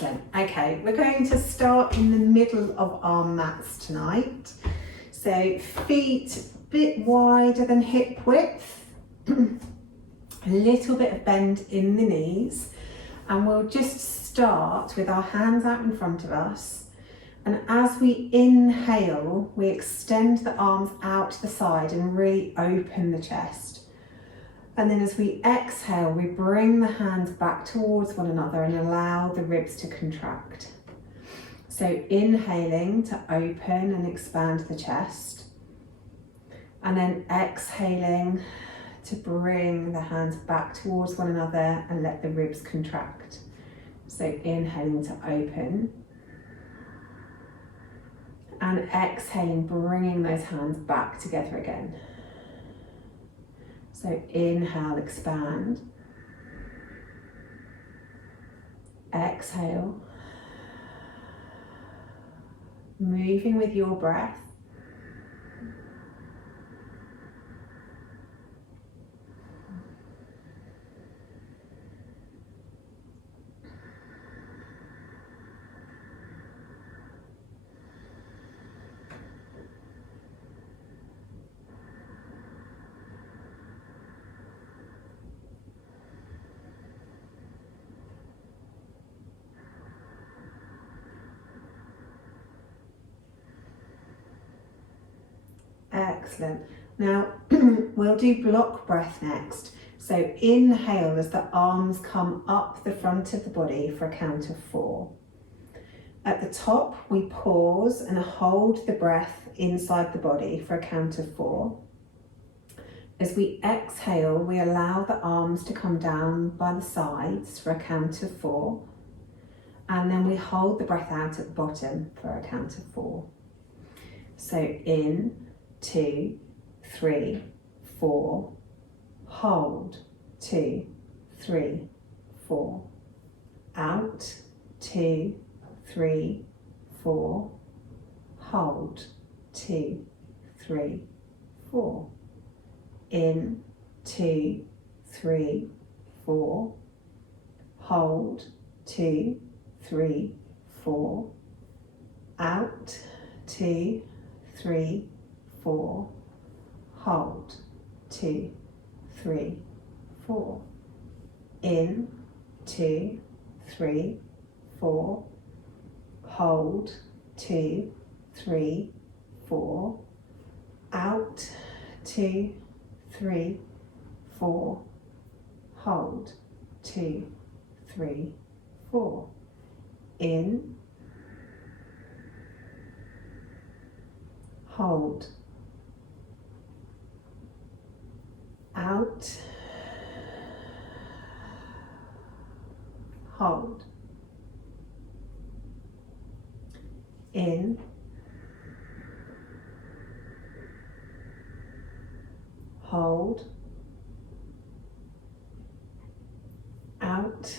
Excellent. Okay, we're going to start in the middle of our mats tonight. So feet a bit wider than hip width, a little bit of bend in the knees, and we'll just start with our hands out in front of us. And as we inhale, we extend the arms out to the side and really open the chest. And then as we exhale, we bring the hands back towards one another and allow the ribs to contract. So inhaling to open and expand the chest. And then exhaling to bring the hands back towards one another and let the ribs contract. So inhaling to open. And exhaling, bringing those hands back together again. So inhale, expand. Exhale. Moving with your breath. Excellent. Now we'll do block breath next. So inhale as the arms come up the front of the body for a count of 4. At the top, we pause and hold the breath inside the body for a count of 4. As we exhale, we allow the arms to come down by the sides for a count of 4. And then we hold the breath out at the bottom for a count of 4. So in, 2, 3, 4, hold, 2, 3, 4, out, 2, 3, 4, hold, 2, 3, 4, in, 2, 3, 4, hold, 2, 3, 4, out, 2, 3, 4, hold, 2, 3, 4, in, 2, 3, 4, hold, 2, 3, 4, out, 2, 3, 4, hold, 2, 3, 4, in, hold, out, hold, in, hold, out,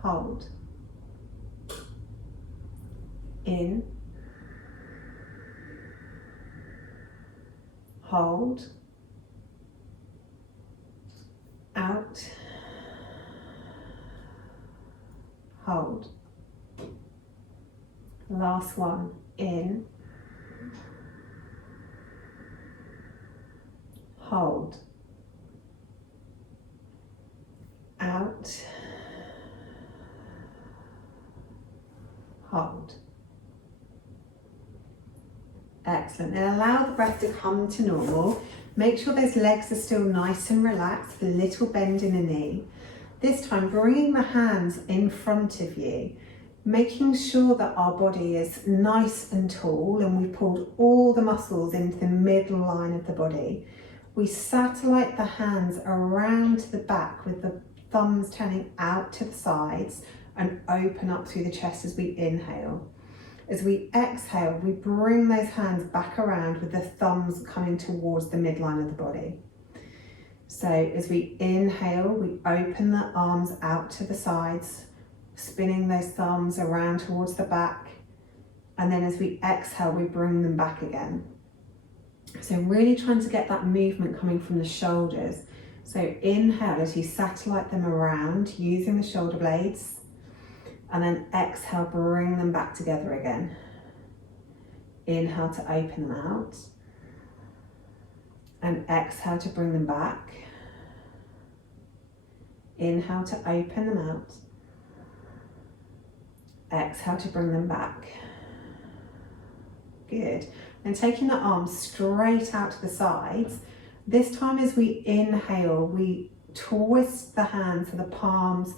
hold, in, hold, out, hold. Last one, in, hold, out, hold. Excellent. And allow the breath to come to normal. Make sure those legs are still nice and relaxed, with a little bend in the knee. This time, bringing the hands in front of you, making sure that our body is nice and tall and we've pulled all the muscles into the middle line of the body. We satellite the hands around the back with the thumbs turning out to the sides and open up through the chest as we inhale. As we exhale, we bring those hands back around with the thumbs coming towards the midline of the body. So as we inhale, we open the arms out to the sides, spinning those thumbs around towards the back. And then as we exhale, we bring them back again. So really trying to get that movement coming from the shoulders So inhale as you satellite them around using the shoulder blades, and then exhale, bring them back together again. Inhale to open them out, and exhale to bring them back. Inhale to open them out, exhale to bring them back. Good. And taking the arms straight out to the sides. This time as we inhale, we twist the hands so the palms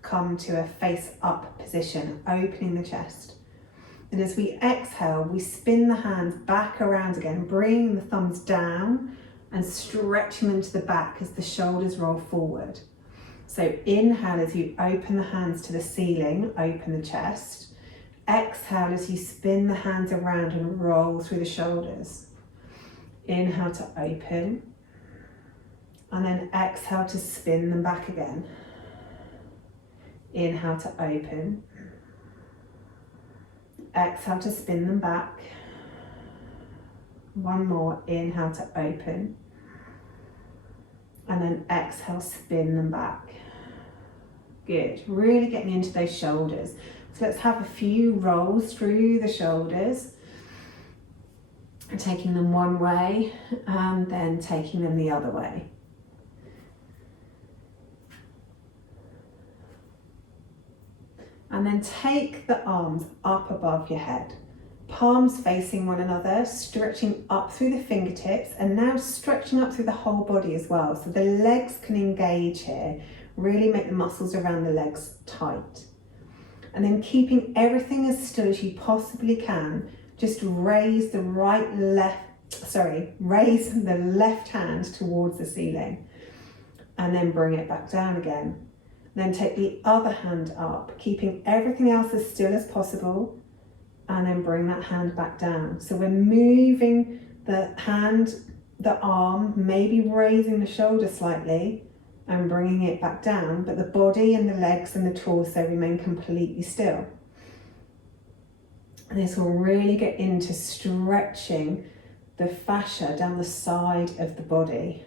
come to a face up position, opening the chest. And as we exhale, we spin the hands back around again, bringing the thumbs down and stretching them to the back as the shoulders roll forward. So inhale as you open the hands to the ceiling, open the chest. Exhale as you spin the hands around and roll through the shoulders. Inhale to open, and then exhale to spin them back again. Inhale to open, exhale to spin them back. One more, inhale to open, and then exhale, spin them back. Good, really getting into those shoulders. So let's have a few rolls through the shoulders, taking them one way and then taking them the other way. And then take the arms up above your head, palms facing one another, stretching up through the fingertips, and now stretching up through the whole body as well. So the legs can engage here, really make the muscles around the legs tight. And then keeping everything as still as you possibly can, just raise the left hand towards the ceiling, and then bring it back down again. Then take the other hand up, keeping everything else as still as possible, and then bring that hand back down. So we're moving the hand, the arm, maybe raising the shoulder slightly and bringing it back down, but the body and the legs and the torso remain completely still. And this will really get into stretching the fascia down the side of the body.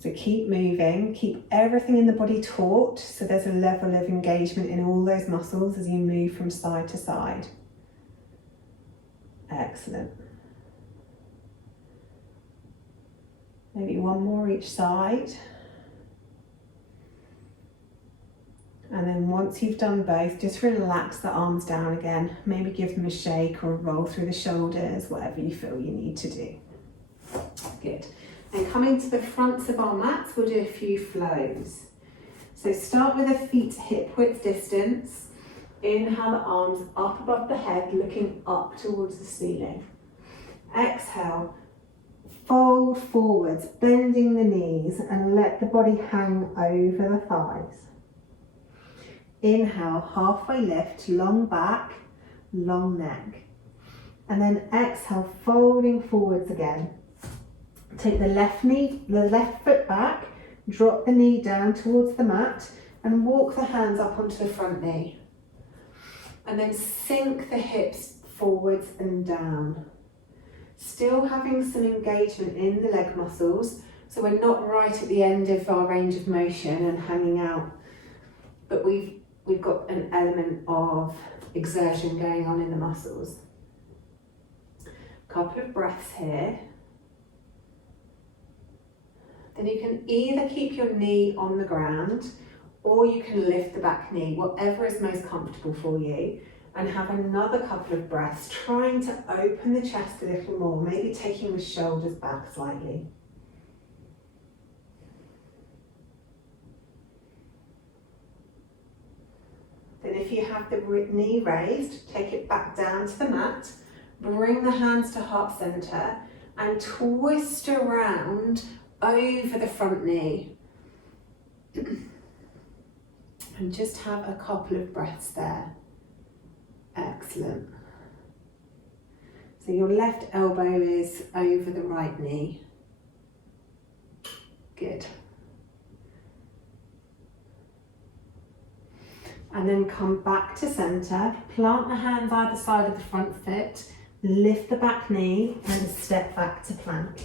So keep moving, keep everything in the body taut, so there's a level of engagement in all those muscles as you move from side to side. Excellent. Maybe one more each side. And then once you've done both, just relax the arms down again. Maybe give them a shake or a roll through the shoulders, whatever you feel you need to do. Good. And coming to the fronts of our mats, we'll do a few flows. So start with the feet hip width distance. Inhale the arms up above the head, looking up towards the ceiling. Exhale, fold forwards, bending the knees, and let the body hang over the thighs. Inhale, halfway lift, long back, long neck. And then exhale, folding forwards again. Take the left foot back, drop the knee down towards the mat, and walk the hands up onto the front knee. And then sink the hips forwards and down. Still having some engagement in the leg muscles, so we're not right at the end of our range of motion and hanging out, but we've got an element of exertion going on in the muscles. Couple of breaths here. Then you can either keep your knee on the ground or you can lift the back knee, whatever is most comfortable for you, and have another couple of breaths, trying to open the chest a little more, maybe taking the shoulders back slightly. Then if you have the knee raised, take it back down to the mat, bring the hands to heart center and twist around over the front knee. And just have a couple of breaths there. Excellent. So your left elbow is over the right knee. Good. And then come back to center, plant the hands either side of the front foot, lift the back knee and step back to plank.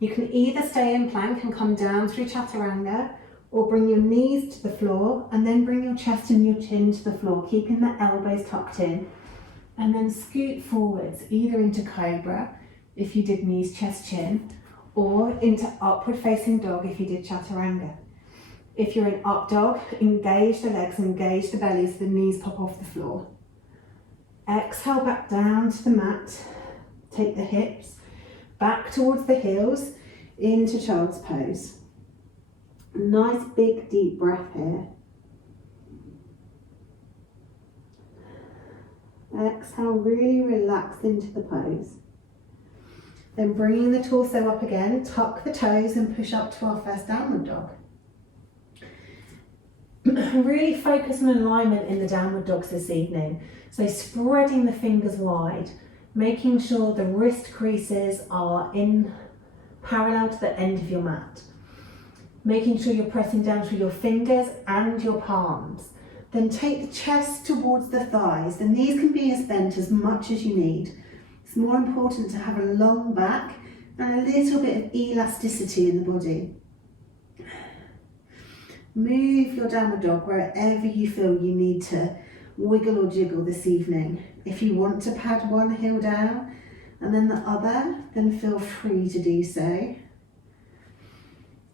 You can either stay in plank and come down through chaturanga, or bring your knees to the floor and then bring your chest and your chin to the floor, keeping the elbows tucked in. And then scoot forwards, either into cobra, if you did knees, chest, chin, or into upward facing dog if you did chaturanga. If you're in up dog, engage the legs, engage the belly so the knees pop off the floor. Exhale back down to the mat, take the hips back towards the heels into child's pose. Nice big deep breath here. Exhale, really relax into the pose. Then bringing the torso up again, tuck the toes and push up to our first downward dog. Really focus on alignment in the downward dogs this evening. So spreading the fingers wide, making sure the wrist creases are in parallel to the end of your mat. Making sure you're pressing down through your fingers and your palms. Then take the chest towards the thighs. The knees can be as bent as much as you need. It's more important to have a long back and a little bit of elasticity in the body. Move your downward dog wherever you feel you need to wiggle or jiggle this evening. If you want to pad one heel down and then the other, then feel free to do so.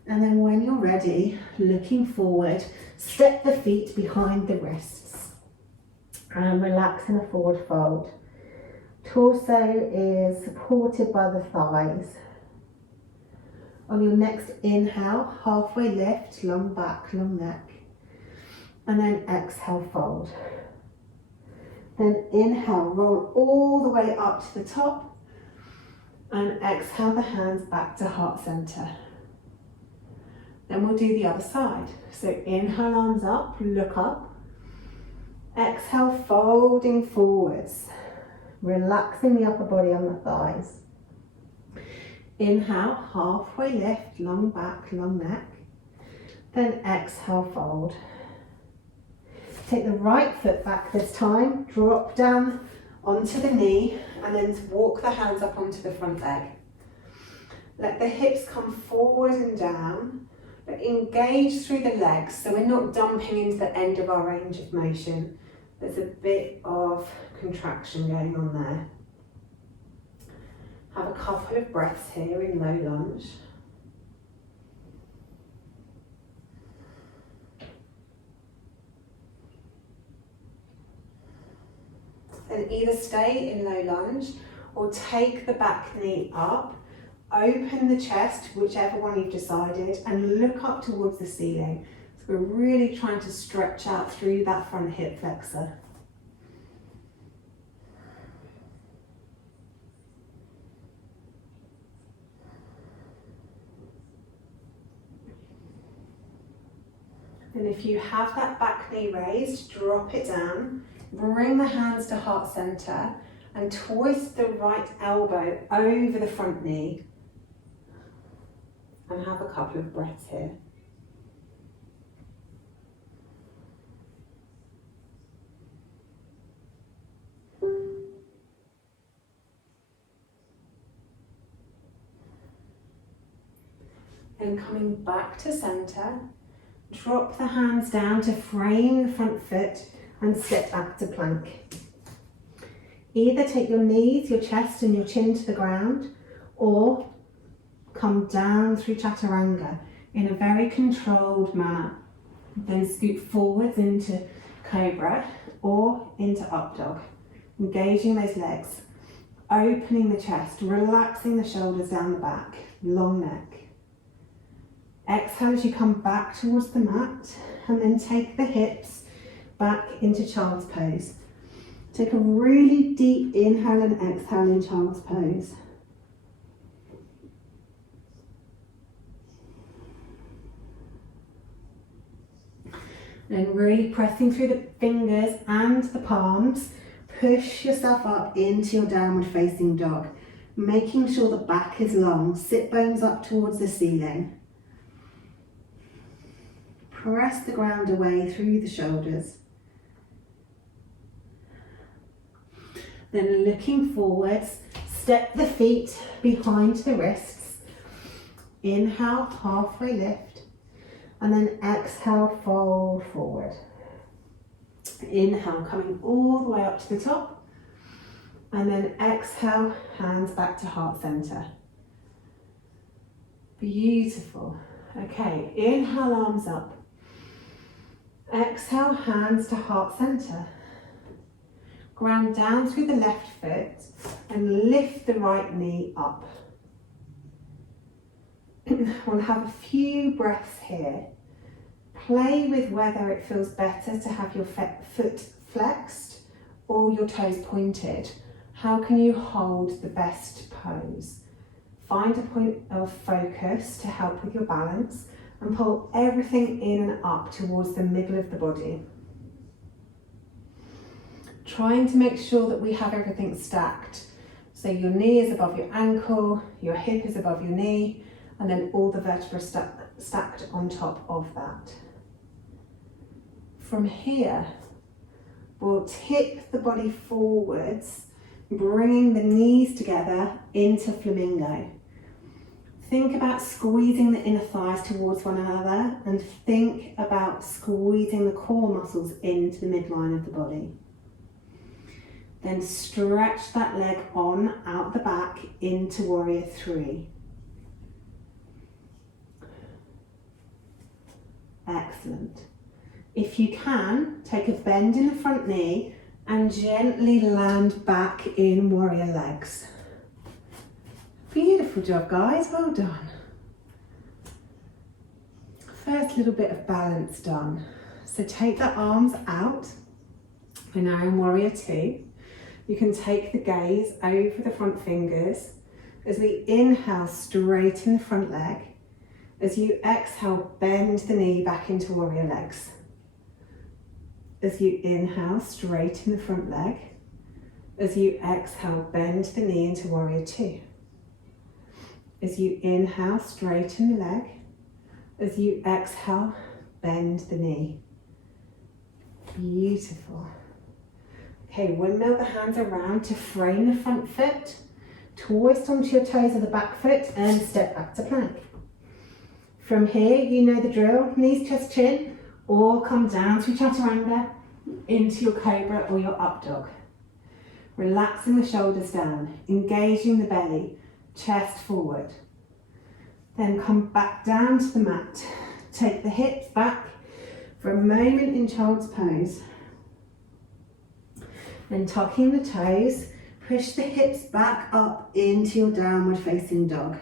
And then when you're ready, looking forward, step the feet behind the wrists and relax in a forward fold. Torso is supported by the thighs. On your next inhale, halfway lift, long back, long neck. And then exhale, fold. Then inhale, roll all the way up to the top. And exhale the hands back to heart center. Then we'll do the other side. So inhale, arms up, look up. Exhale, folding forwards. Relaxing the upper body on the thighs. Inhale, halfway lift, long back, long neck. Then exhale, fold. Take the right foot back this time, drop down onto the knee, and then walk the hands up onto the front leg. Let the hips come forward and down, but engage through the legs, so we're not dumping into the end of our range of motion. There's a bit of contraction going on there. Have a couple of breaths here in low lunge. Then either stay in low lunge or take the back knee up, open the chest, whichever one you've decided, and look up towards the ceiling. So we're really trying to stretch out through that front hip flexor. And if you have that back knee raised, drop it down, bring the hands to heart center, and twist the right elbow over the front knee. And have a couple of breaths here. Then coming back to center, drop the hands down to frame the front foot and step back to plank. Either take your knees, your chest and your chin to the ground, or come down through chaturanga in a very controlled manner. Then scoot forwards into cobra or into up dog. Engaging those legs, opening the chest, relaxing the shoulders down the back, long neck. Exhale as you come back towards the mat, and then take the hips back into child's pose. Take a really deep inhale and exhale in child's pose. Then really pressing through the fingers and the palms, push yourself up into your downward facing dog, making sure the back is long, sit bones up towards the ceiling. Press the ground away through the shoulders. Then looking forwards, step the feet behind the wrists Inhale, halfway lift, and then exhale, fold forward. Inhale, coming all the way up to the top, and then exhale, hands back to heart center. Beautiful. Okay, inhale, arms up. Exhale, hands to heart center. Ground down through the left foot and lift the right knee up. We'll have a few breaths here. Play with whether it feels better to have your foot flexed or your toes pointed. How can you hold the best pose? Find a point of focus to help with your balance and pull everything in and up towards the middle of the body. Trying to make sure that we have everything stacked. So your knee is above your ankle, your hip is above your knee, and then all the vertebrae stacked on top of that. From here, we'll tip the body forwards, bringing the knees together into flamingo. Think about squeezing the inner thighs towards one another and think about squeezing the core muscles into the midline of the body. Then stretch that leg on out the back into warrior three. Excellent. If you can, take a bend in the front knee and gently land back in warrior legs. Beautiful job, guys, well done. First little bit of balance done. So take the arms out. We're now in warrior two. You can take the gaze over the front fingers. As we inhale, straighten the front leg. As you exhale, bend the knee back into warrior legs. As you inhale, straighten the front leg. As you exhale, bend the knee into warrior two. As you inhale, straighten the leg. As you exhale, bend the knee. Beautiful. Okay, windmill the hands around to frame the front foot, twist onto your toes of the back foot and step back to plank. From here, you know the drill, knees, chest, chin, or come down through chaturanga into your cobra or your up dog. Relaxing the shoulders down, engaging the belly, chest forward. Then come back down to the mat. Take the hips back for a moment in child's pose. Then tucking the toes, push the hips back up into your downward facing dog.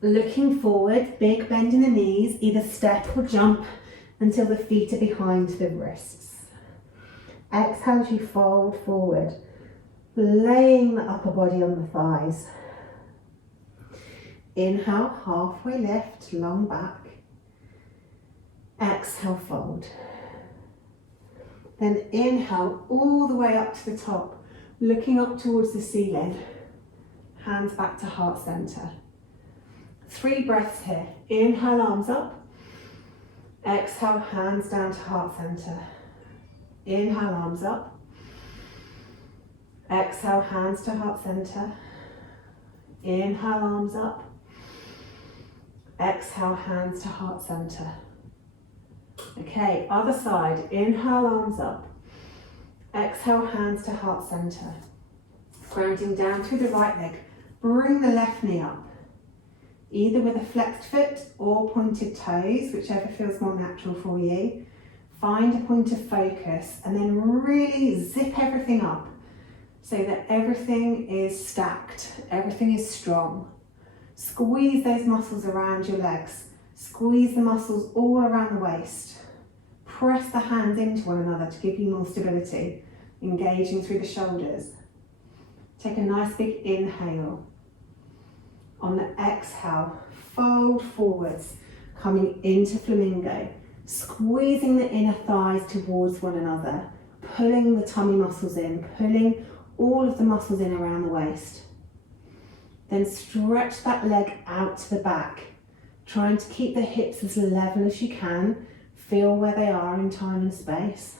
Looking forward, big bend in the knees, either step or jump until the feet are behind the wrists. Exhale as you fold forward, laying the upper body on the thighs. Inhale, halfway lift, long back. Exhale, fold. Then inhale all the way up to the top, looking up towards the ceiling. Hands back to heart center. 3 breaths here. Inhale, arms up. Exhale, hands down to heart center. Inhale, arms up. Exhale, hands to heart center. Inhale, arms up. Exhale, hands to heart center. Okay, other side. Inhale, arms up. Exhale, hands to heart center. Grounding down through the right leg. Bring the left knee up. Either with a flexed foot or pointed toes, whichever feels more natural for you. Find a point of focus and then really zip everything up so that everything is stacked, everything is strong. Squeeze those muscles around your legs. Squeeze the muscles all around the waist. Press the hands into one another to give you more stability, engaging through the shoulders. Take a nice big inhale. On the exhale, fold forwards, coming into flamingo, squeezing the inner thighs towards one another, pulling the tummy muscles in, pulling all of the muscles in around the waist. Then stretch that leg out to the back, trying to keep the hips as level as you can. Feel where they are in time and space.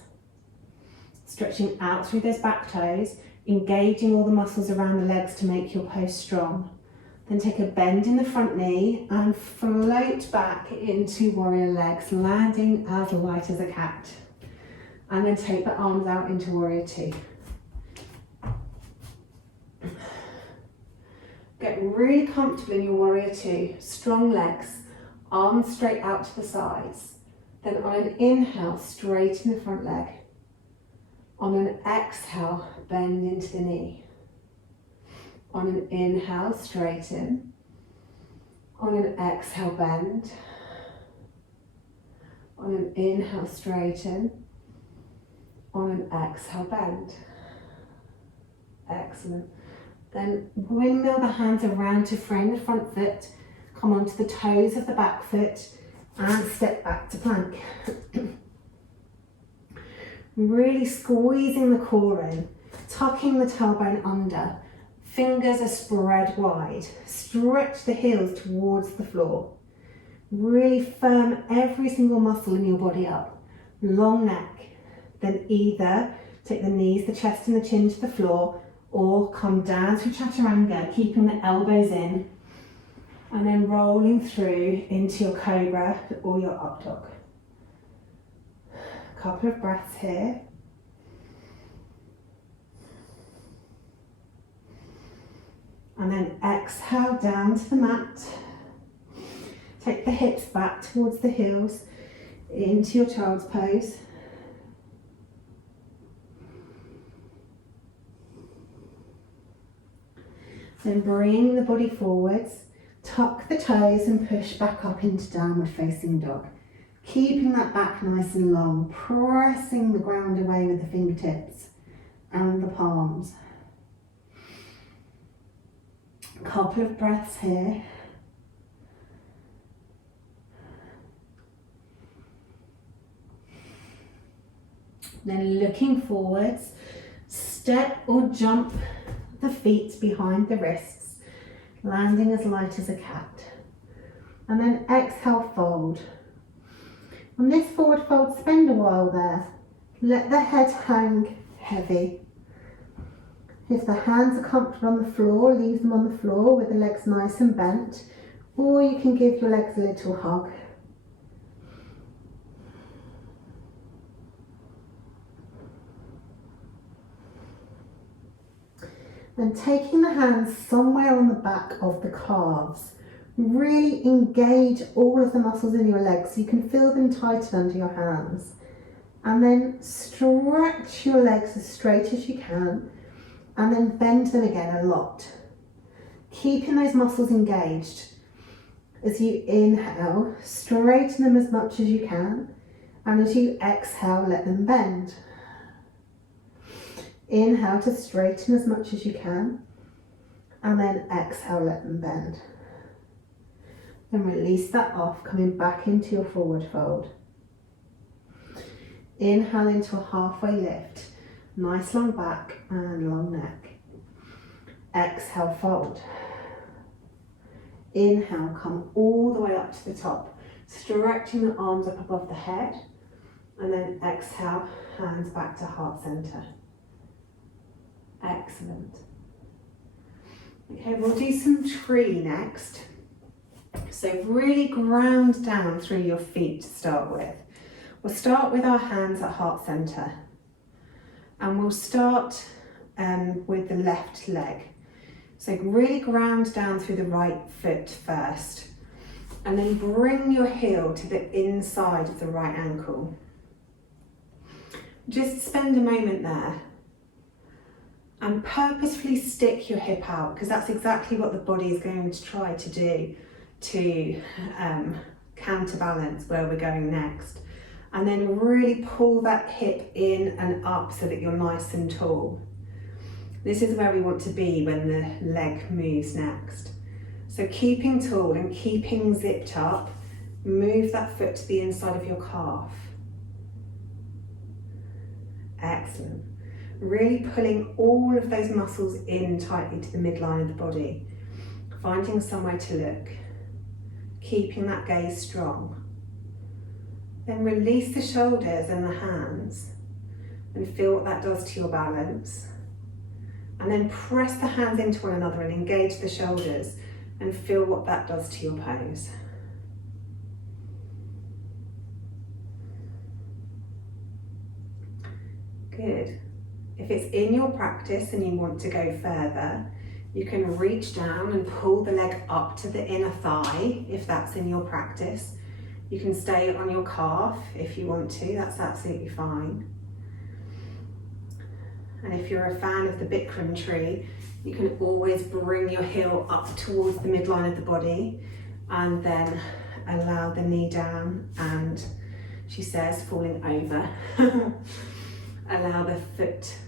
Stretching out through those back toes, engaging all the muscles around the legs to make your pose strong. Then take a bend in the front knee and float back into warrior legs, landing as light as a cat. And then take the arms out into warrior two. Get really comfortable in your warrior two, strong legs, arms straight out to the sides. Then on an inhale, straighten the front leg. On an exhale, bend into the knee. On an inhale, straighten. On an exhale, bend. On an inhale, straighten. On an exhale, bend. Excellent. Then windmill the hands around to frame the front foot. Come onto the toes of the back foot and step back to plank. Really squeezing the core in, tucking the tailbone under. Fingers are spread wide. Stretch the heels towards the floor. Really firm every single muscle in your body up. Long neck. Then either take the knees, the chest and the chin to the floor, or come down through chaturanga, keeping the elbows in, and then rolling through into your cobra or your up dog. Couple of breaths here. And then exhale down to the mat. Take the hips back towards the heels into your child's pose. Then bring the body forwards, tuck the toes and push back up into downward facing dog. Keeping that back nice and long, pressing the ground away with the fingertips and the palms. A couple of breaths here. Then looking forwards, step or jump the feet behind the wrists, landing as light as a cat. And then exhale, fold. On this forward fold, spend a while there. Let the head hang heavy. If the hands are comfortable on the floor, leave them on the floor with the legs nice and bent, or you can give your legs a little hug. Then taking the hands somewhere on the back of the calves, really engage all of the muscles in your legs so you can feel them tighten under your hands. And then stretch your legs as straight as you can, and then bend them again a lot. Keeping those muscles engaged. As you inhale, straighten them as much as you can, and as you exhale, let them bend. Inhale to straighten as much as you can, and then exhale, let them bend. Then release that off, coming back into your forward fold. Inhale into a halfway lift, nice long back and long neck. Exhale, fold. Inhale, come all the way up to the top, stretching the arms up above the head, and then exhale, hands back to heart center. Excellent. Okay, we'll do some tree next. So really ground down through your feet to start with. We'll start with our hands at heart center, and we'll start with the left leg. So really ground down through the right foot first, and then bring your heel to the inside of the right ankle. Just spend a moment there and purposefully stick your hip out, because that's exactly what the body is going to try to do to counterbalance where we're going next. And then really pull that hip in and up so that you're nice and tall. This is where we want to be when the leg moves next. So keeping tall and keeping zipped up, move that foot to the inside of your calf. Excellent. Really pulling all of those muscles in tightly to the midline of the body. Finding somewhere to look. Keeping that gaze strong. Then release the shoulders and the hands and feel what that does to your balance. And then press the hands into one another and engage the shoulders, and feel what that does to your pose. Good. If it's in your practice and you want to go further, you can reach down and pull the leg up to the inner thigh if that's in your practice. You can stay on your calf if you want to, that's absolutely fine. And if you're a fan of the Bikram tree, you can always bring your heel up towards the midline of the body and then allow the knee down and, she says, falling over. Allow the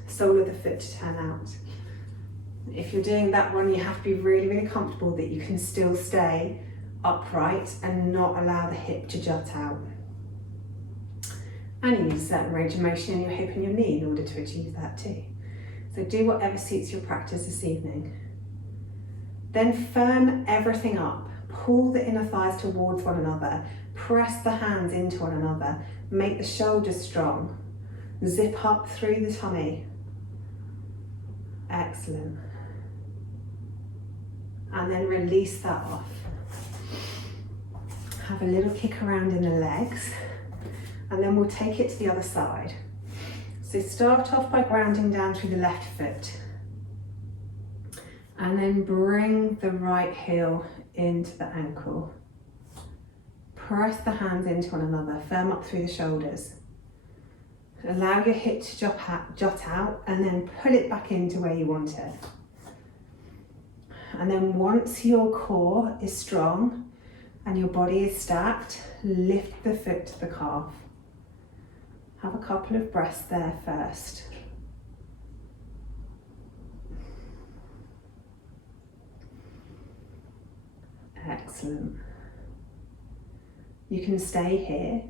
sole of the foot to turn out. If you're doing that one, you have to be really, really comfortable that you can still stay upright and not allow the hip to jut out. And you need a certain range of motion in your hip and your knee in order to achieve that too. So do whatever suits your practice this evening. Then firm everything up. Pull the inner thighs towards one another. Press the hands into one another. Make the shoulders strong. Zip up through the tummy. Excellent. And then release that off. Have a little kick around in the legs, and then we'll take it to the other side. So start off by grounding down through the left foot, and then bring the right heel into the ankle. Press the hands into one another, firm up through the shoulders. Allow your hip to jut out and then pull it back into where you want it. And then once your core is strong and your body is stacked, lift the foot to the calf. Have a couple of breaths there first. Excellent. You can stay here.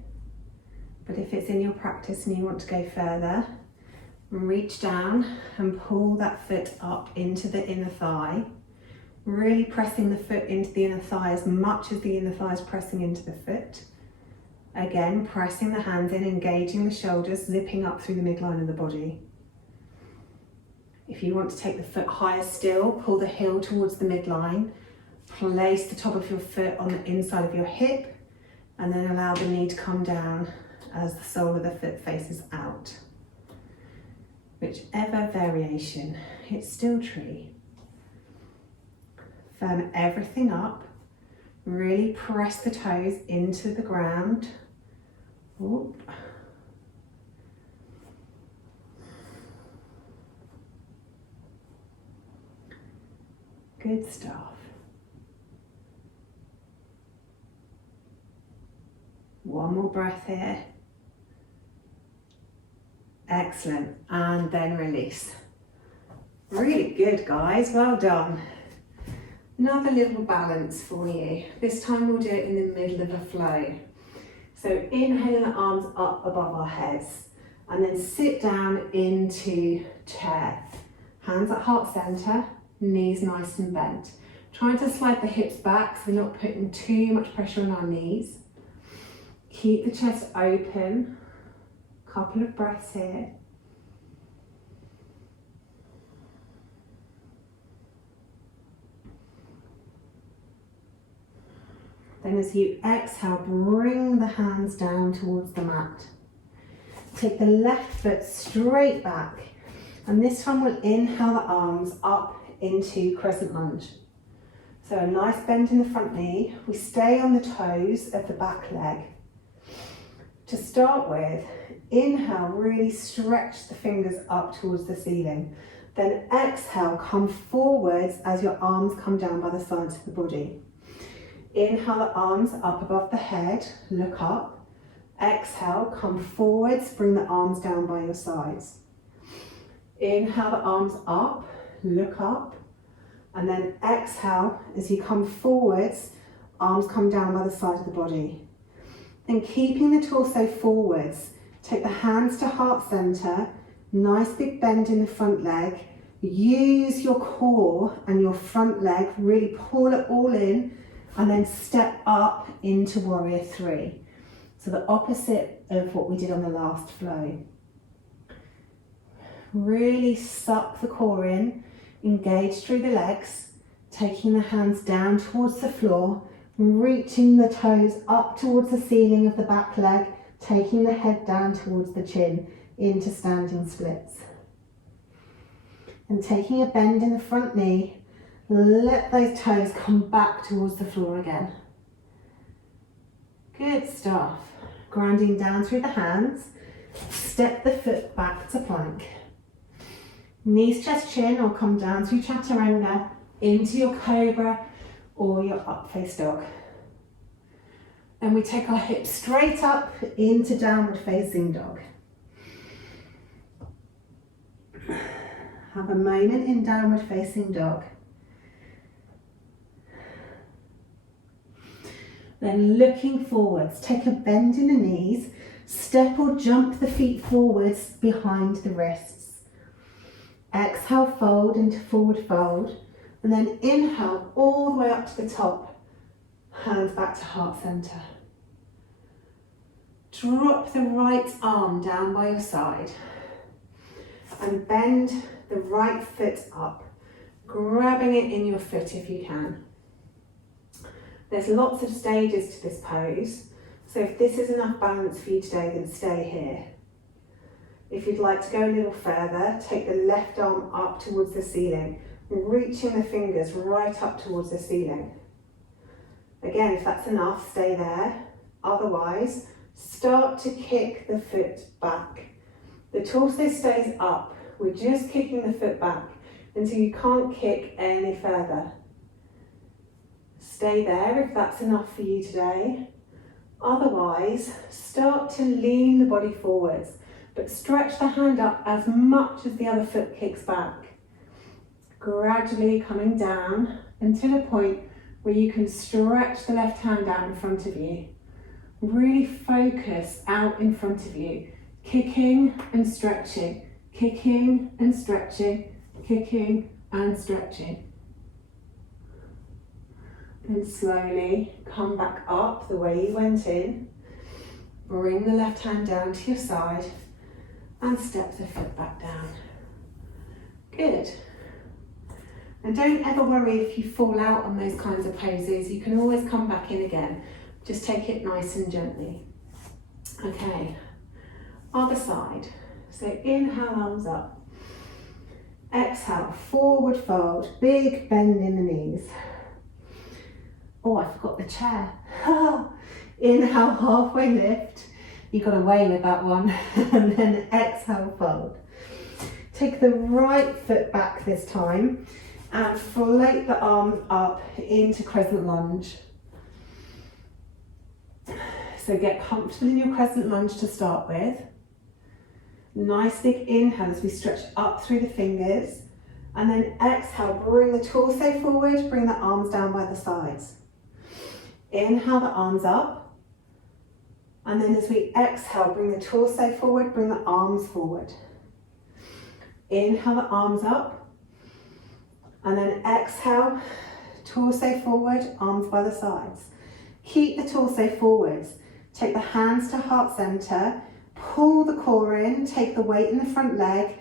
But if it's in your practice and you want to go further, reach down and pull that foot up into the inner thigh, really pressing the foot into the inner thigh as much as the inner thigh is pressing into the foot. Again, pressing the hands in, engaging the shoulders, zipping up through the midline of the body. If you want to take the foot higher still, pull the heel towards the midline, place the top of your foot on the inside of your hip, and then allow the knee to come down as the sole of the foot faces out. Whichever variation, it's still tree. Firm everything up, really press the toes into the ground. Oop. Good stuff. One more breath here. Excellent, and then release. Really good, guys, well done. Another little balance for you. This time we'll do it in the middle of a flow. So inhaling the arms up above our heads, and then sit down into chair. Hands at heart center, knees nice and bent. Trying to slide the hips back so we're not putting too much pressure on our knees. Keep the chest open. Couple of breaths here. Then as you exhale, bring the hands down towards the mat. Take the left foot straight back, and this time we'll inhale the arms up into crescent lunge. So a nice bend in the front knee. We stay on the toes of the back leg. To start with, inhale, really stretch the fingers up towards the ceiling. Then exhale, come forwards as your arms come down by the sides of the body. Inhale the arms up above the head, look up. Exhale, come forwards, bring the arms down by your sides. Inhale the arms up, look up. And then exhale, as you come forwards, arms come down by the side of the body. Then keeping the torso forwards, take the hands to heart center, nice big bend in the front leg. Use your core and your front leg, really pull it all in, and then step up into warrior three. So the opposite of what we did on the last flow. Really suck the core in, engage through the legs, Taking the hands down towards the floor, reaching the toes up towards the ceiling of the back leg, taking the head down towards the chin into standing splits. And taking a bend in the front knee, let those toes come back towards the floor again. Good stuff. Grounding down through the hands, step the foot back to plank. Knees, chest, chin, or come down through chaturanga into your cobra or your up face dog. Then we take our hips straight up into downward facing dog. Have a moment in downward facing dog. Then looking forwards, take a bend in the knees, step or jump the feet forwards behind the wrists. Exhale, fold into forward fold, and then inhale all the way up to the top, hands back to heart center. Drop the right arm down by your side and bend the right foot up, grabbing it in your foot if you can. There's lots of stages to this pose, so if this is enough balance for you today, then stay here. If you'd like to go a little further, take the left arm up towards the ceiling, reaching the fingers right up towards the ceiling. Again, if that's enough, stay there. Otherwise, start to kick the foot back. The torso stays up. We're just kicking the foot back until you can't kick any further. Stay there if that's enough for you today. Otherwise, start to lean the body forwards, but stretch the hand up as much as the other foot kicks back. Gradually coming down until a point where you can stretch the left hand down in front of you. Really focus out in front of you, kicking and stretching, kicking and stretching, kicking and stretching. Then slowly come back up the way you went in. Bring the left hand down to your side and step the foot back down. Good. And don't ever worry if you fall out on those kinds of poses. You can always come back in again. Just take it nice and gently. Okay, other side. So inhale, arms up. Exhale, forward fold, big bend in the knees. Oh, I forgot the chair. Inhale, halfway lift. You got away with that one. And then exhale, fold. Take the right foot back this time and float the arms up into crescent lunge. So get comfortable in your crescent lunge to start with. Nice big inhale as we stretch up through the fingers. And then exhale, bring the torso forward, bring the arms down by the sides. Inhale the arms up. And then as we exhale, bring the torso forward, bring the arms forward. Inhale the arms up. And then exhale, torso forward, arms by the sides. Keep the torso forwards. Take the hands to heart center, pull the core in, take the weight in the front leg,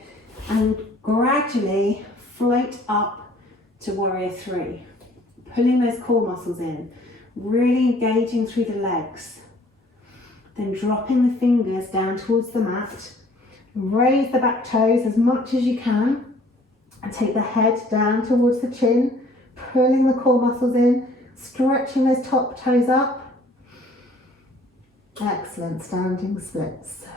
and gradually float up to warrior three. Pulling those core muscles in, really engaging through the legs. Then dropping the fingers down towards the mat. Raise the back toes as much as you can, and take the head down towards the chin, pulling the core muscles in, stretching those top toes up. Excellent, standing splits.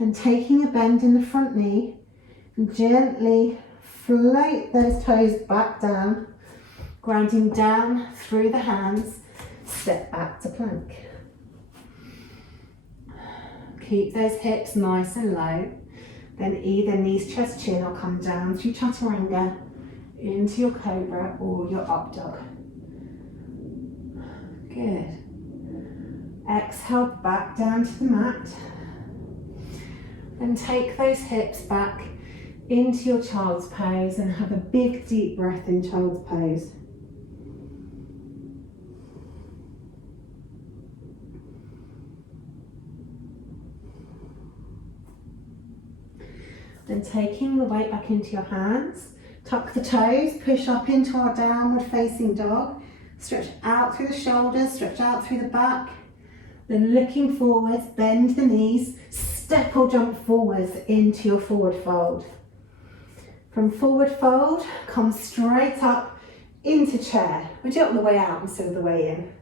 And taking a bend in the front knee, gently float those toes back down, grounding down through the hands, step back to plank. Keep those hips nice and low, then either knees, chest, chin, or come down through chaturanga into your cobra or your up dog. Good. Exhale back down to the mat. Then take those hips back into your child's pose and have a big deep breath in child's pose. Then taking the weight back into your hands, Tuck the toes, push up into our downward facing dog. Stretch out through the shoulders, stretch out through the back. Then looking forwards, bend the knees, step or jump forwards into your forward fold. From forward fold, come straight up into chair. We do it on the way out instead of the way in.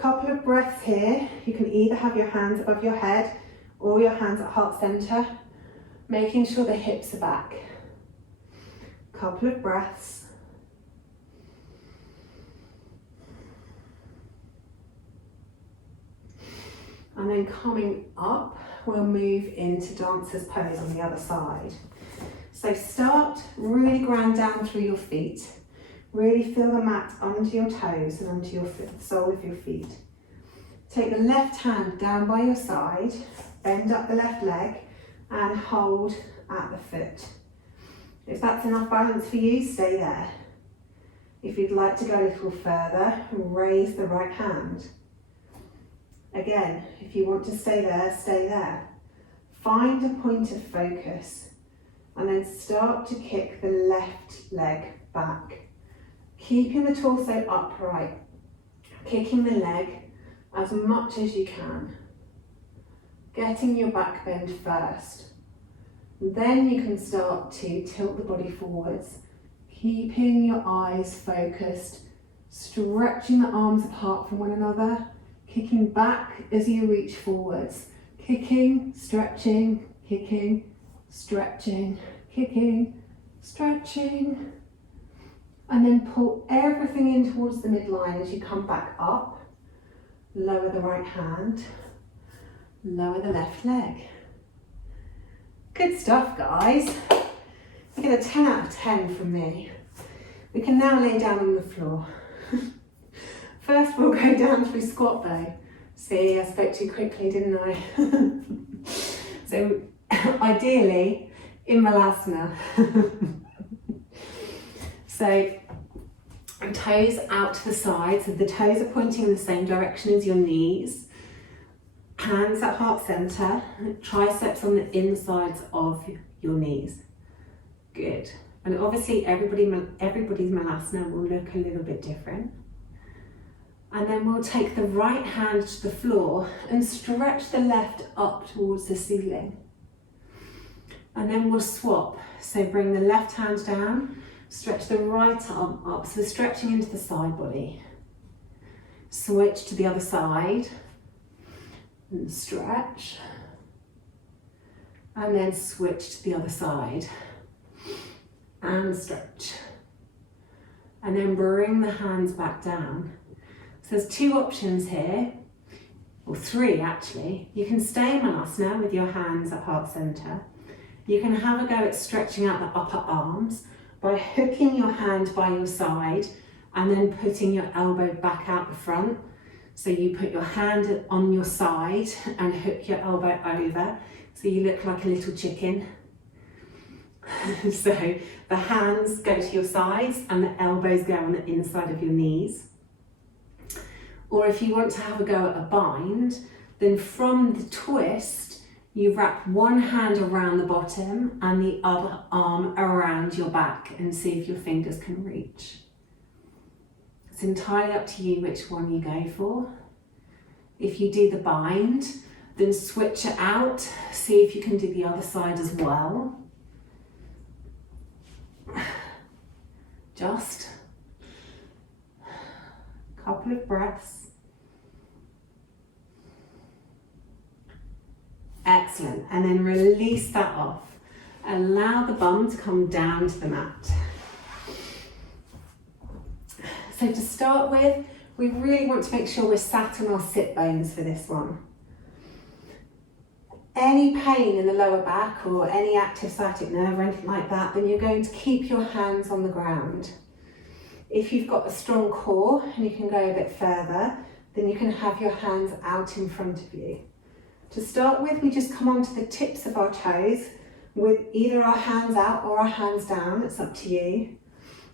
Couple of breaths here. You can either have your hands above your head or your hands at heart center, making sure the hips are back. Couple of breaths. And then coming up, we'll move into dancer's pose on the other side. So start, really ground down through your feet. Really feel the mat under your toes and under your sole of your feet. Take the left hand down by your side, bend up the left leg and hold at the foot. If that's enough balance for you, stay there. If you'd like to go a little further, raise the right hand. Again, if you want to stay there, stay there. Find a point of focus and then start to kick the left leg back. Keeping the torso upright, kicking the leg as much as you can. Getting your back bend first. Then you can start to tilt the body forwards, keeping your eyes focused, stretching the arms apart from one another, kicking back as you reach forwards, kicking, stretching, kicking, stretching, kicking, stretching, and then pull everything in towards the midline as you come back up. Lower the right hand, lower the left leg. Good stuff, guys. You get a 10 out of 10 from me. We can now lay down on the floor. First, we'll go down through squat bow. See, I spoke too quickly, didn't I? So, ideally, in Malasana. So, toes out to the side, so the toes are pointing in the same direction as your knees. Hands at heart center, triceps on the insides of your knees. Good. And obviously everybody's Malasana will look a little bit different. And then we'll take the right hand to the floor and stretch the left up towards the ceiling. And then we'll swap. So bring the left hand down, stretch the right arm up, so stretching into the side body. Switch to the other side. And stretch, and then switch to the other side and stretch, and then bring the hands back down. So there's two options here, or three actually. You can stay in Malasana with your hands at heart center. You can have a go at stretching out the upper arms by hooking your hand by your side and then putting your elbow back out the front. So you put your hand on your side and hook your elbow over, so you look like a little chicken. So the hands go to your sides and the elbows go on the inside of your knees. Or if you want to have a go at a bind, then from the twist, you wrap one hand around the bottom and the other arm around your back and see if your fingers can reach. It's entirely up to you which one you go for. If you do the bind, then switch it out, see if you can do the other side as well. Just a couple of breaths. Excellent, and then release that off. Allow the bum to come down to the mat. So to start with, we really want to make sure we're sat on our sit bones for this one. Any pain in the lower back or any active sciatic nerve or anything like that, then you're going to keep your hands on the ground. If you've got a strong core and you can go a bit further, then you can have your hands out in front of you. To start with, we just come onto the tips of our toes with either our hands out or our hands down, it's up to you.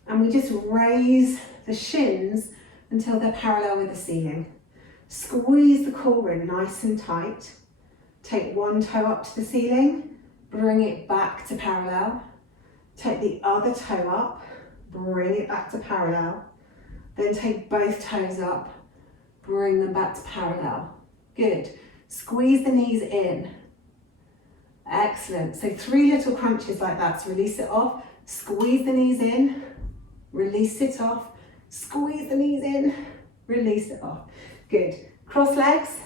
And we just raise the shins until they're parallel with the ceiling. Squeeze the core in nice and tight. Take one toe up to the ceiling, bring it back to parallel. Take the other toe up, bring it back to parallel. Then take both toes up, bring them back to parallel. Good. Squeeze the knees in. Excellent. So 3 little crunches like that to release it off. Squeeze the knees in, release it off. Squeeze the knees in, release it off. Good. Cross legs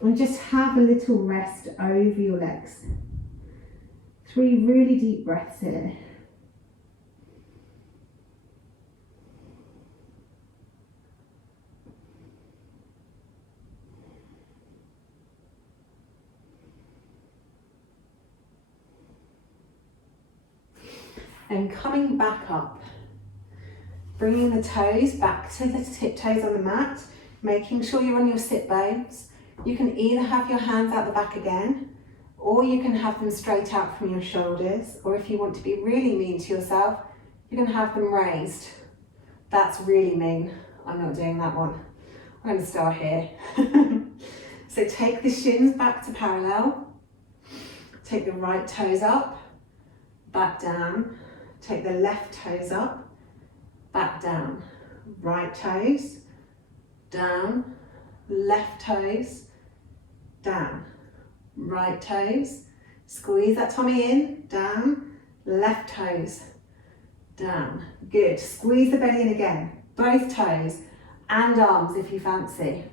and just have a little rest over your legs. 3 really deep breaths here. And coming back up, bringing the toes back to the tiptoes on the mat, making sure you're on your sit bones. You can either have your hands out the back again, or you can have them straight out from your shoulders, or if you want to be really mean to yourself, you can have them raised. That's really mean. I'm not doing that one. I'm going to start here. So take the shins back to parallel. Take the right toes up, back down. Take the left toes up, back down. Right toes, down. Left toes, down. Right toes, squeeze that tummy in, down. Left toes, down. Good. Squeeze the belly in again. Both toes and arms if you fancy.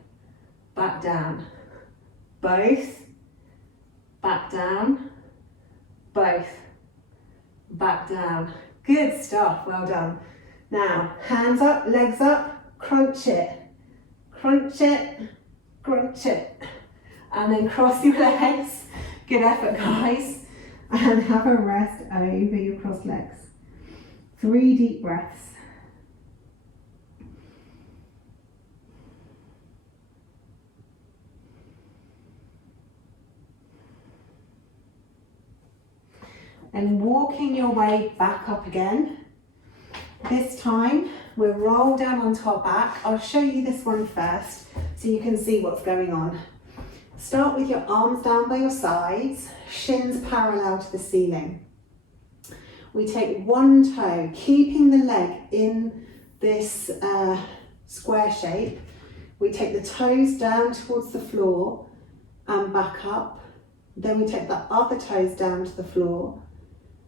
Back down. Both. Back down. Both. Back down. Good stuff. Well done. Now, hands up, legs up, crunch it. Crunch it. Crunch it. And then cross your legs. Good effort, guys. And have a rest over your crossed legs. 3 deep breaths. And walking your way back up again. This time we'll roll down onto our back. I'll show you this one first so you can see what's going on. Start with your arms down by your sides, shins parallel to the ceiling. We take one toe, keeping the leg in this square shape. We take the toes down towards the floor and back up. Then we take the other toes down to the floor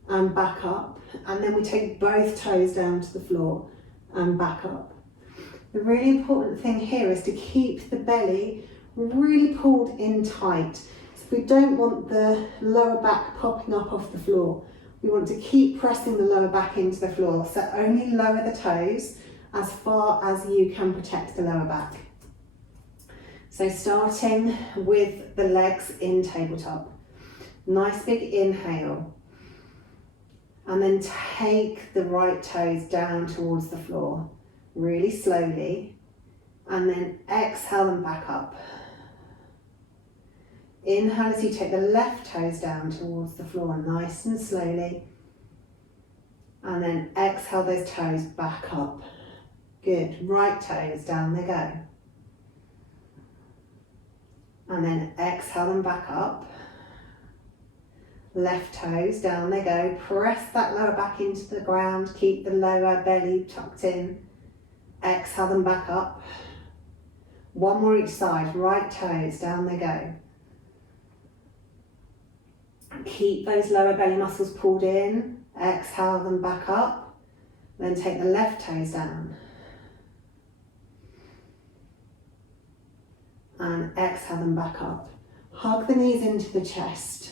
and back up, and then we take both toes down to the floor and back up. The really important thing here is to keep the belly really pulled in tight. So we don't want the lower back popping up off the floor. We want to keep pressing the lower back into the floor, so only lower the toes as far as you can protect the lower back. So starting with the legs in tabletop. Nice big inhale. And then take the right toes down towards the floor, really slowly. And then exhale them back up. Inhale as you take the left toes down towards the floor, nice and slowly. And then exhale those toes back up. Good, right toes, down they go. And then exhale them back up. Left toes, down they go. Press that lower back into the ground. Keep the lower belly tucked in. Exhale them back up. One more each side. Right toes, down they go. Keep those lower belly muscles pulled in. Exhale them back up. Then take the left toes down. And exhale them back up. Hug the knees into the chest.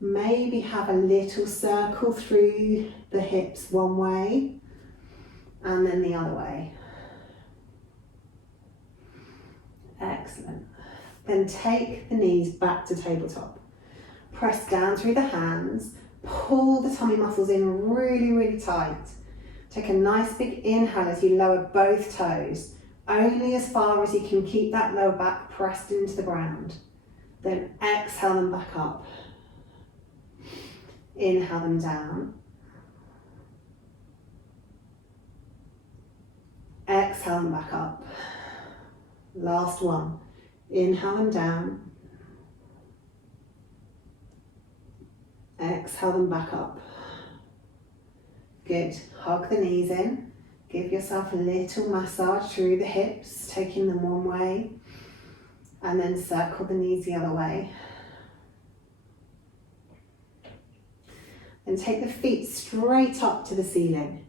Maybe have a little circle through the hips one way and then the other way. Excellent. Then take the knees back to tabletop. Press down through the hands. Pull the tummy muscles in really, really tight. Take a nice big inhale as you lower both toes, only as far as you can keep that lower back pressed into the ground. Then exhale them back up. Inhale them down. Exhale them back up. Last one. Inhale them down. Exhale them back up. Good. Hug the knees in. Give yourself a little massage through the hips, taking them one way, and then circle the knees the other way. And take the feet straight up to the ceiling.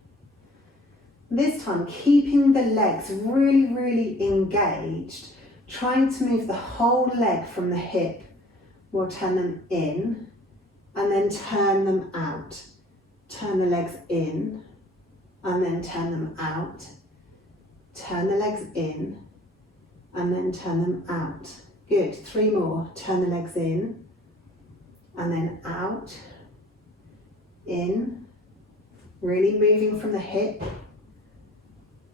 This time, keeping the legs really, really engaged, trying to move the whole leg from the hip. We'll turn them in and then turn them out. Turn the legs in and then turn them out. Turn the legs in and then turn them out. Good. 3 more. Turn the legs in and then out. In. Really moving from the hip.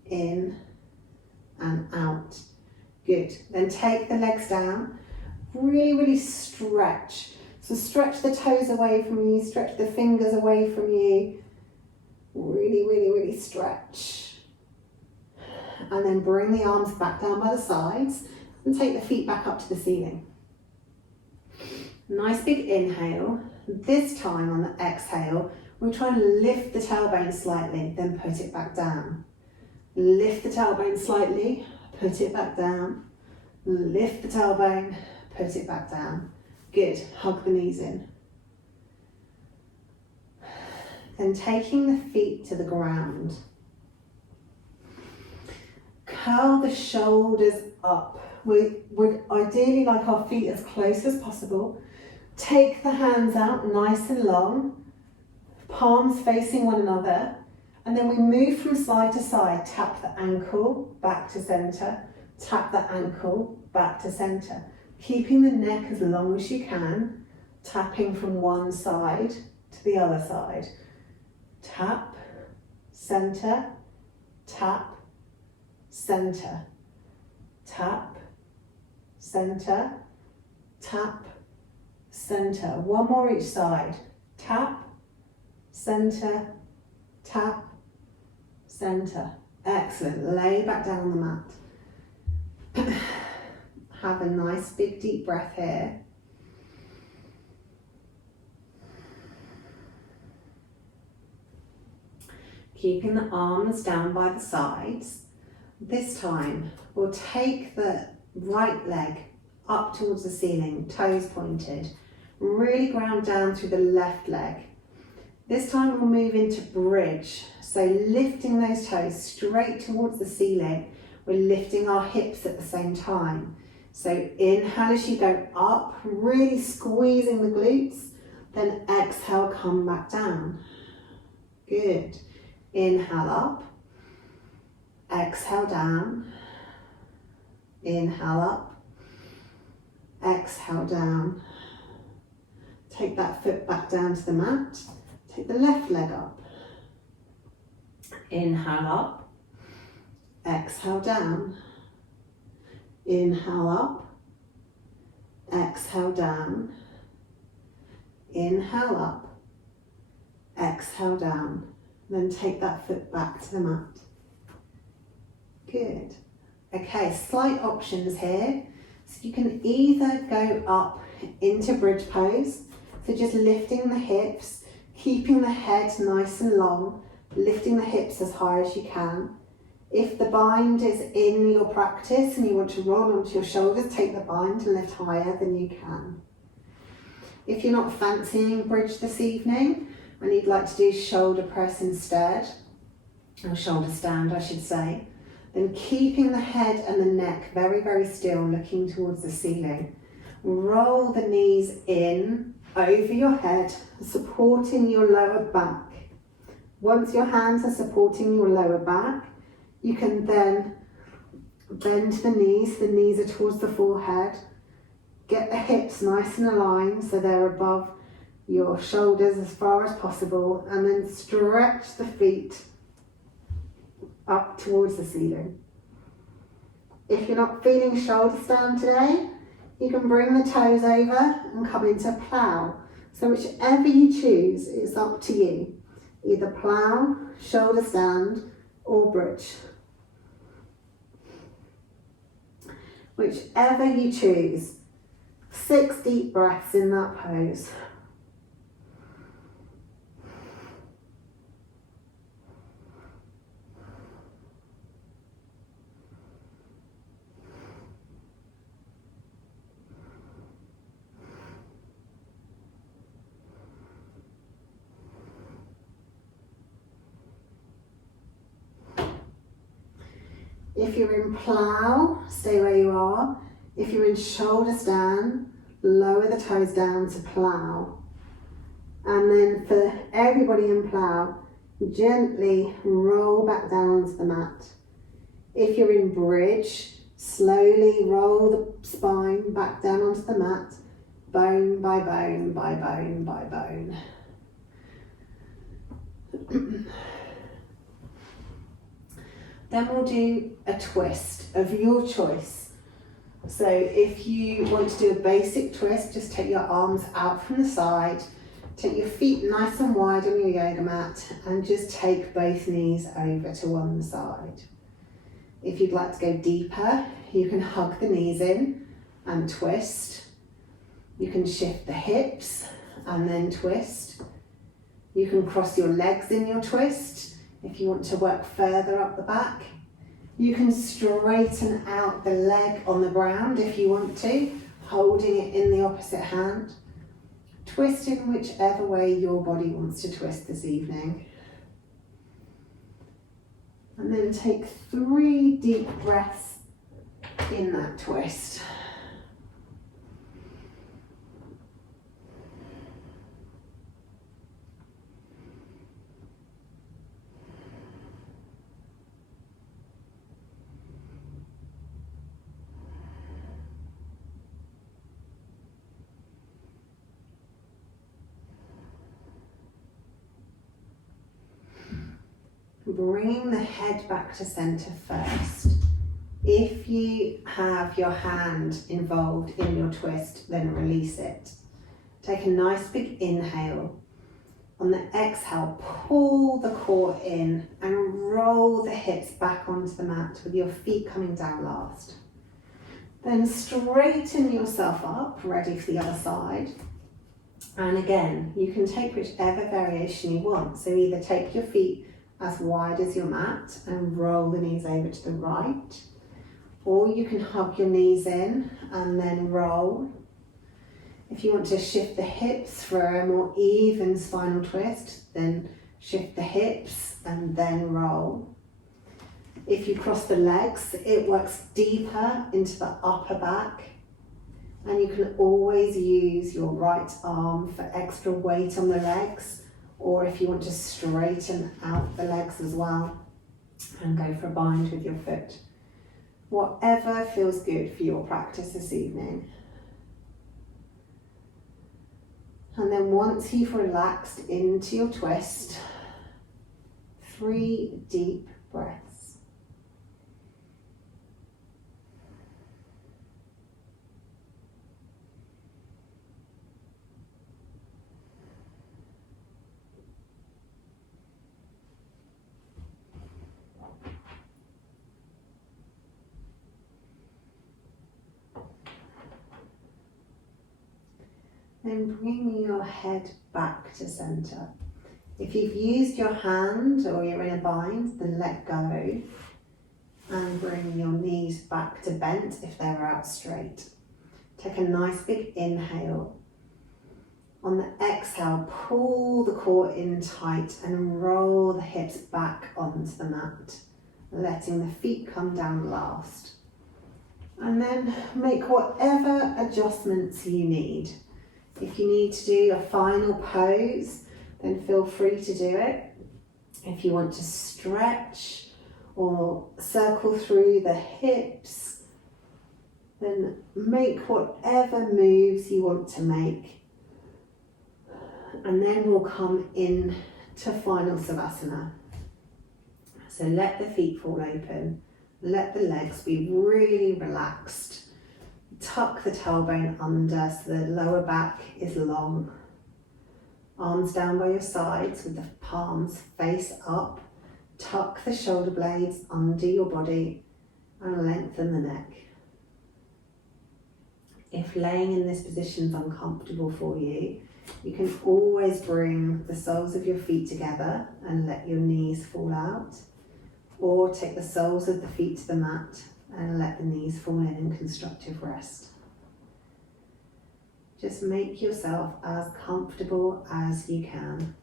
In and out. Good. Then take the legs down. Really, really stretch. So stretch the toes away from you, stretch the fingers away from you. Really, really, really stretch. And then bring the arms back down by the sides and take the feet back up to the ceiling. Nice big inhale. This time on the exhale, we'll try and lift the tailbone slightly, then put it back down. Lift the tailbone slightly, put it back down. Lift the tailbone, put it back down. Good. Hug the knees in. Then taking the feet to the ground. Curl the shoulders up. We would ideally like our feet as close as possible. Take the hands out nice and long, palms facing one another, and then we move from side to side. Tap the ankle back to center, tap the ankle back to center. Keeping the neck as long as you can, tapping from one side to the other side. Tap, center, tap, center, tap, center, tap, center. One more each side. Tap, center, tap, center. Excellent. Lay back down on the mat. Have a nice big deep breath here. Keeping the arms down by the sides. This time we'll take the right leg up towards the ceiling, toes pointed. Really ground down through the left leg. This time we'll move into bridge. So lifting those toes straight towards the ceiling. We're lifting our hips at the same time. So inhale as you go up, really squeezing the glutes. Then exhale, come back down. Good. Inhale up. Exhale down. Inhale up. Exhale down. Take that foot back down to the mat. Take the left leg up. Inhale up. Exhale down. Inhale up. Exhale down. Inhale up. Exhale down. Then take that foot back to the mat. Good. Okay, slight options here. So you can either go up into bridge pose, so just lifting the hips, keeping the head nice and long, lifting the hips as high as you can. If the bind is in your practice and you want to roll onto your shoulders, take the bind and lift higher than you can. If you're not fancying bridge this evening and you'd like to do shoulder press instead, or shoulder stand I should say, then keeping the head and the neck very, very still, looking towards the ceiling. Roll the knees in over your head, supporting your lower back. Once your hands are supporting your lower back, you can then bend the knees are towards the forehead. Get the hips nice and aligned so they're above your shoulders as far as possible, and then stretch the feet up towards the ceiling. If you're not feeling shoulder stand today, you can bring the toes over and come into plow. So whichever you choose, it's up to you. Either plow, shoulder stand, or bridge. Whichever you choose. 6 deep breaths in that pose. If you're in plough, stay where you are. If you're in shoulder stand, lower the toes down to plough. And then for everybody in plough, gently roll back down onto the mat. If you're in bridge, slowly roll the spine back down onto the mat, bone by bone by bone by bone. Then we'll do a twist of your choice. So if you want to do a basic twist, just take your arms out from the side, take your feet nice and wide on your yoga mat, and just take both knees over to one side. If you'd like to go deeper, you can hug the knees in and twist. You can shift the hips and then twist. You can cross your legs in your twist if you want to work further up the back. You can straighten out the leg on the ground if you want to, holding it in the opposite hand. Twist in whichever way your body wants to twist this evening. And then take 3 deep breaths in that twist. Bringing the head back to centre first. If you have your hand involved in your twist, then release it. Take a nice big inhale. On the exhale, pull the core in and roll the hips back onto the mat with your feet coming down last. Then straighten yourself up, ready for the other side. And again, you can take whichever variation you want. So either take your feet as wide as your mat and roll the knees over to the right, or you can hug your knees in and then roll. If you want to shift the hips for a more even spinal twist, then shift the hips and then roll. If you cross the legs, it works deeper into the upper back, and you can always use your right arm for extra weight on the legs, or if you want to straighten out the legs as well and go for a bind with your foot. Whatever feels good for your practice this evening. And then once you've relaxed into your twist, 3 deep breaths. Then bring your head back to centre. If you've used your hand or you're in a bind, then let go and bring your knees back to bent if they're out straight. Take a nice big inhale. On the exhale, pull the core in tight and roll the hips back onto the mat, letting the feet come down last. And then make whatever adjustments you need. If you need to do a final pose, then feel free to do it. If you want to stretch or circle through the hips, then make whatever moves you want to make. And then we'll come in to final Savasana. So let the feet fall open, let the legs be really relaxed. Tuck the tailbone under so the lower back is long. Arms down by your sides with the palms face up. Tuck the shoulder blades under your body and lengthen the neck. If laying in this position is uncomfortable for you, you can always bring the soles of your feet together and let your knees fall out, or take the soles of the feet to the mat and let the knees fall in constructive rest. Just make yourself as comfortable as you can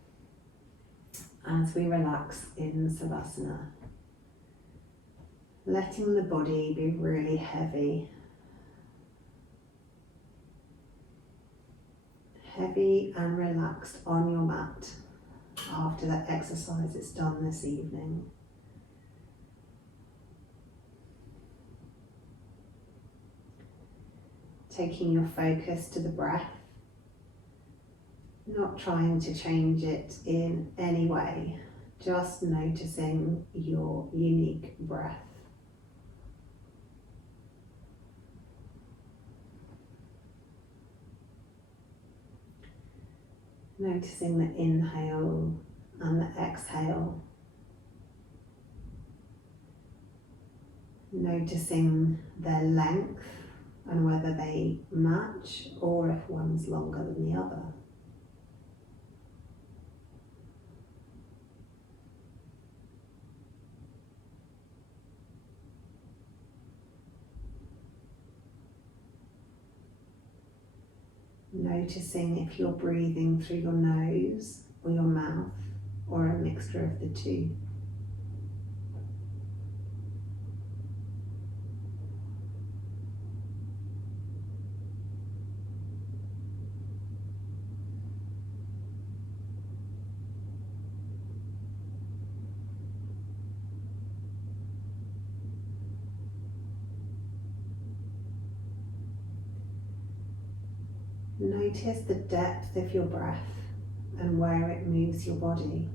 as we relax in Savasana. letting the body be really heavy. Heavy and relaxed on your mat after that exercise it's done this evening. Taking your focus to the breath, not trying to change it in any way, just noticing your unique breath. Noticing the inhale and the exhale. Noticing their length and whether they match or if one's longer than the other. Noticing if you're breathing through your nose or your mouth or a mixture of the two. Notice the depth of your breath and where it moves your body.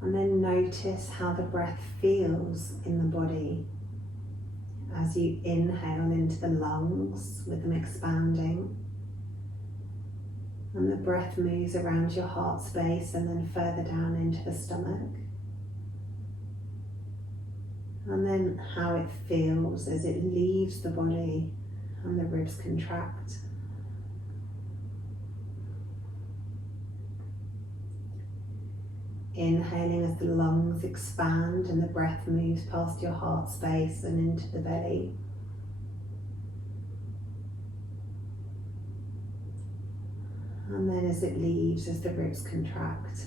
And then notice how the breath feels in the body as you inhale into the lungs with them expanding. And the breath moves around your heart space and then further down into the stomach. And then how it feels as it leaves the body and the ribs contract. Inhaling as the lungs expand and the breath moves past your heart space and into the belly. And then as it leaves, as the ribs contract.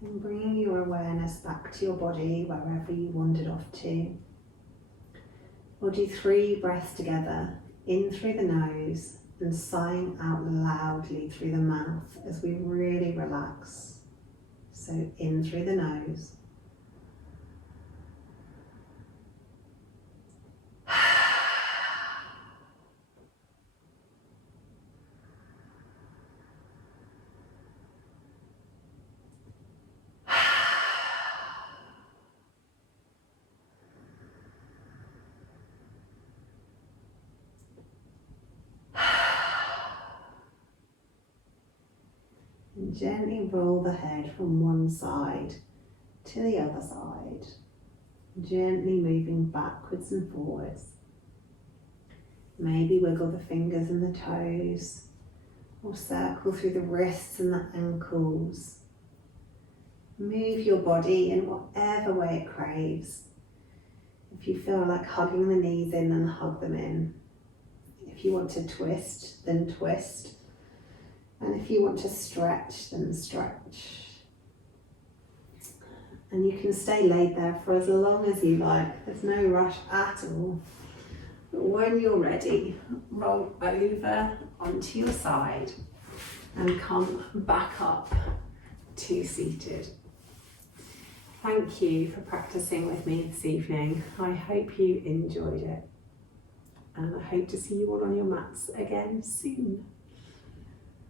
And bringing your awareness back to your body, wherever you wandered off to. We'll do 3 breaths together, in through the nose and sighing out loudly through the mouth as we really relax. So in through the nose. And gently roll the head from one side to the other side, gently moving backwards and forwards. Maybe wiggle the fingers and the toes, or circle through the wrists and the ankles. Move your body in whatever way it craves. If you feel like hugging the knees in, then hug them in. If you want to twist, then twist. And if you want to stretch, then stretch. And you can stay laid there for as long as you like. There's no rush at all. But when you're ready, roll over onto your side and come back up to seated. Thank you for practicing with me this evening. I hope you enjoyed it. And I hope to see you all on your mats again soon.